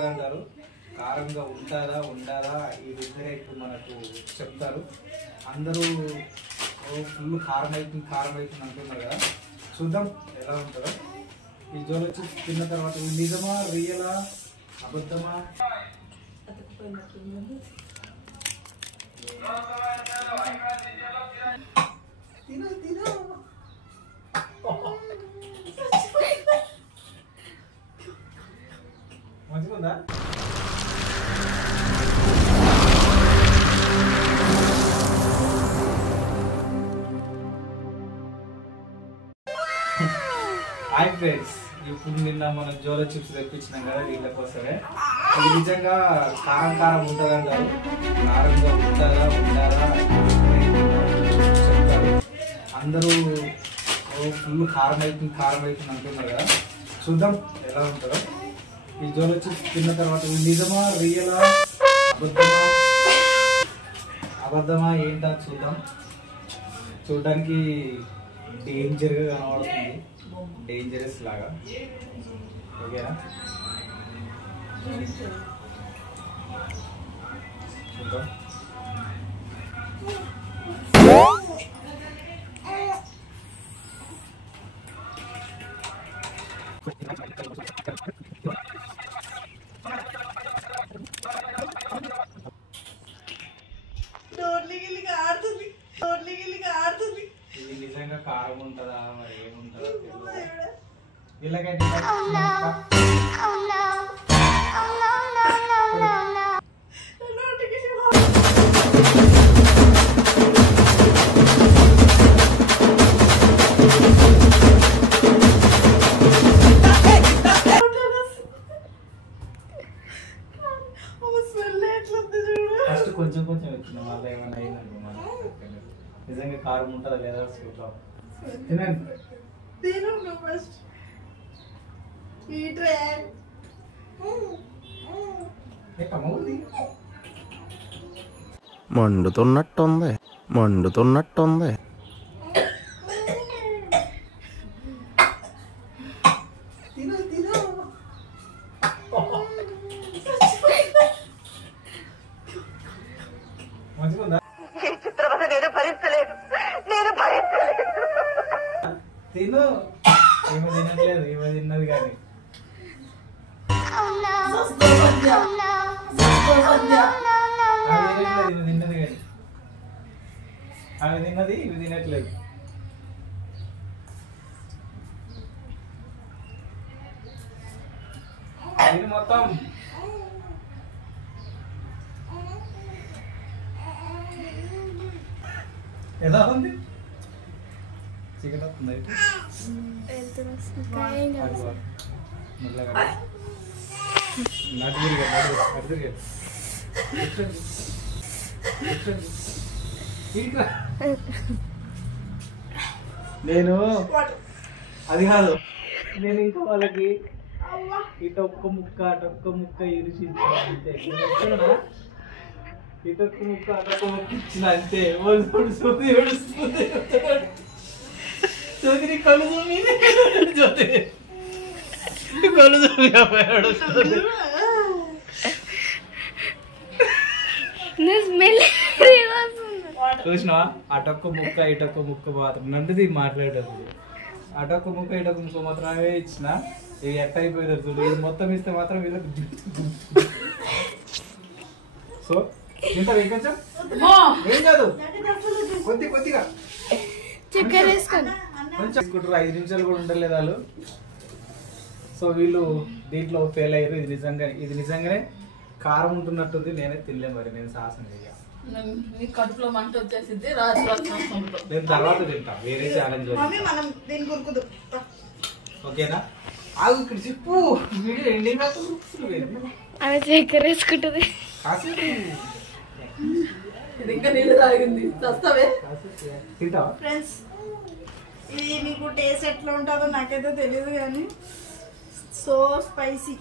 ఉంటది అంటారు, కారంగా ఉంటుందా ఉండాలా ఇద్దరే ఇప్పుడు మనకు చెప్తారు. అందరూ ఫుల్ కారం అవుతుంది అంటున్నారు కదా, చూద్దాం ఎలా ఉంటుందో. ఈ జోలో చిప్స్ తిన్న తర్వాత నిజమా రియలా అబద్ధమా? మంచిగుందా? హాయ్ ఫ్రెండ్స్, ఇప్పుడు నిన్న మనం జోలో చిప్స్ తెప్పించినాం కదా వీళ్ళ కోసమే. ఇది నిజంగా కారం ఉంటుంది అంటారు, కారంగా ఉంటుందా ఉండాలా చెప్తారు. అందరూ ఫుల్ కారం అవుతుంది అంటున్నారు కదా, చూద్దాం ఎలా ఉంటుందో. ఈ జోలో చిప్స్ తిన్న తర్వాత నిజమా రియలా అబద్ధమా ఏంటో చూద్దాం. చూడడానికి డేంజర్గా కనబడుతుంది, డేంజరస్ లాగా. ఓకేనా, చూద్దాం. ఇది నిజంగా కారం ఉంటుందా మరి ఏముంటుందో తెలియదు. వీళ్ళకైతే ఫస్ట్ కొంచెం వచ్చింది, మళ్ళీ ఏమన్నా అయిందండి. నిజంగా కారం ఉంటుందా లేదా చూద్దాం. మండుతున్నట్టుంది. మంచిగుందా? తిను, ఏమో తినట్లేదు, ఏమో తిన్నది కానీ తిన్నది కానీ ఆమె తిన్నది ఇవి తినట్లేదు. ఇది మొత్తం ఎలా ఉంది? చికెన్ వస్తుంది నేను అది కాదు, నేను ఇంకా వాళ్ళకి ఇటొక్క ముక్క అటొక్క ముక్క ఇరిచి అంతే, ఇటొక్క ముక్క అటొక్క ముక్క ఇచ్చిన అంతే. జ్యోతి కళ్ళు జ్యోతి కళ్ళు చూసినావా? అటొక్క ముక్క ఇటొక్క ముక్క మాత్రం నండుది మాట్లాడదు. అటొక్క ముక్క ఇటొక్క ముక్క మాత్రమే ఇచ్చిన, ఇవి ఎట్ట అయిపోయారు చూడు. ఇది మొత్తం ఇస్తే మాత్రం వీళ్ళకి సో ఇంత కొంచెం ఏం కాదు, కొద్దిగా చక్కెర వేసుకోండి. కొంచెం 5 నిమిషాలు కూడా ఉండలేదు వాళ్ళు. సో వీళ్ళు దీంట్లో ఫెయిల్ అయ్యారు. ఇది నిజంగానే కారం ఉంటున్నట్టుంది. నేనే తినలే, మరి నేను సాహసం చేయాలి. కడుపులో మంట వచ్చేసింది, నేను తర్వాత తింటా, వేరే ఛాలెంజ్. ఓకేనా? ఆగు, ఇక్కడ చెప్పు. వీడియో ఎండింగ్ ఆమె చక్కెర వేసుకుంటుంది. ఇంకా నీళ్ళు తాగింది, చస్తావే. తింటావా? ఫ్రెండ్స్, ఇది మీకు టేస్ట్ ఎట్లా ఉంటుందో నాకైతే తెలియదు కానీ సో స్పైసీ,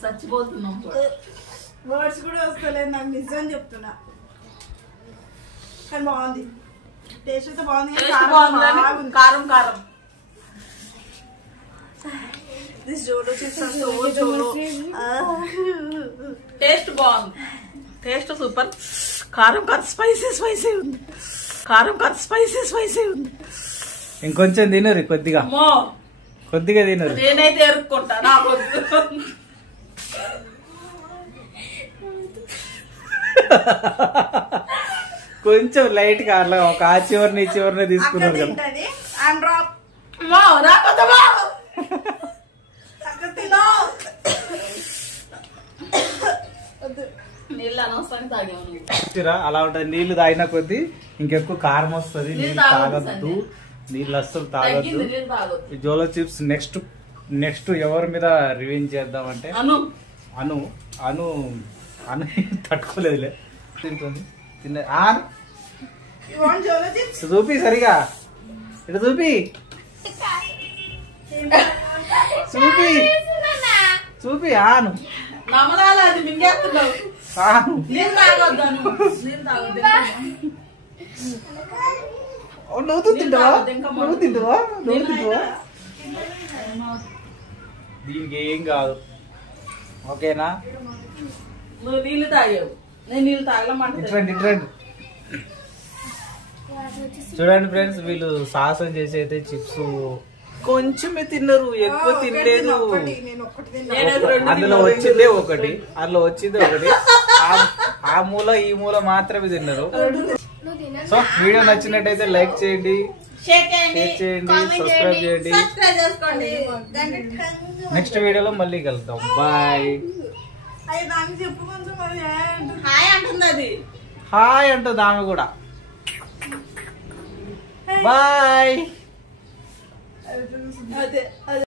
చచ్చిపోతున్నాం. వర్డ్స్ కూడా వస్తలేదు నాకు, నిజం చెప్తున్నా. కానీ బాగుంది, టేస్ట్ అయితే బాగుంది. కారం కారం this Jolo chips are so Jolo. Taste బాగుంది, టేస్ట్ సూపర్. కారం కారం స్పైసీ ఉంది, కారం కారం స్పైసీ ఉంది. ఇంకొంచెం తినరు, కొద్దిగా అమ్మో కొద్దిగా తినరు. నేనైతే ఎరుక్కుంటా నాకు. కొంచెం లైట్ గా అట్లా ఒక ఆ చివరిని ఈ చివరిని తీసుకున్నారు కదా. తింటది అండ్ డ్రాప్ రాకొద్దమ్మా. తినో. నీళ్ళు అనవసరానికి తాగేవు నువ్వు. చూరా, అలా ఉంటది. నీళ్లు తాగిన కొద్దీ ఇంకెక్కువ కారం వస్తుంది. నీళ్ళు నీళ్ళు తాగొద్దు తాగద్దు, నీళ్ళు అస్సలు తగ్గింది, తాగద్దు. నీళ్ళు తాగొద్దు. ఈ జోలో చిప్స్ నెక్స్ట్ ఎవరి మీద రివెంజ్ చేద్దామంటే అను అను అను అను తట్టుకోలేదులే. తింటుంది తిన్న ఆను You want జోలో చిప్స్? చూపి సరిగా, ఇటు చూపి చూపి ఆను నమ్మరాలు అది మింగేస్తున్నావు. ఆను. నీళ్ళు తాగొద్దు అను, నీళ్ళు తాగొద్దు. నువ్వు తింటావా? నువ్వు తింటావా? నువ్వు తింటావా? దీనికి ఏం కాదు, ఓకేనా? నువ్వు నీళ్ళు తాగావు, నేను నీళ్ళు తాగలమంటే ఇట్రండి ఇట్రండి. చూడండి ఫ్రెండ్స్, వీళ్ళు సాహసం చేసి అయితే చిప్స్ కొంచెమే తిన్నారు, ఎక్కువ తినలేదు. నేను ఒక్కటి నేనైతే రెండు అందులో వచ్చిందే ఒకటి, ఆ మూల ఈ మూల మాత్రమే తిన్నారు. సో వీడియో నచ్చినట్టయితే లైక్ చేయండి, షేర్ షేర్ చేయండి, సబ్స్క్రైబ్ చేయండి. సబ్స్క్రైబ్ చేసుకోండి. నెక్స్ట్ వీడియోలో మళ్ళీ కలుద్దాం. బాయ్. అయ్యి దానికి చెప్పు కొంచెం మరి. హాయ్ అంటుంది అది. హాయ్ అంటుంది ఆమె కూడా. బాయ్. అదే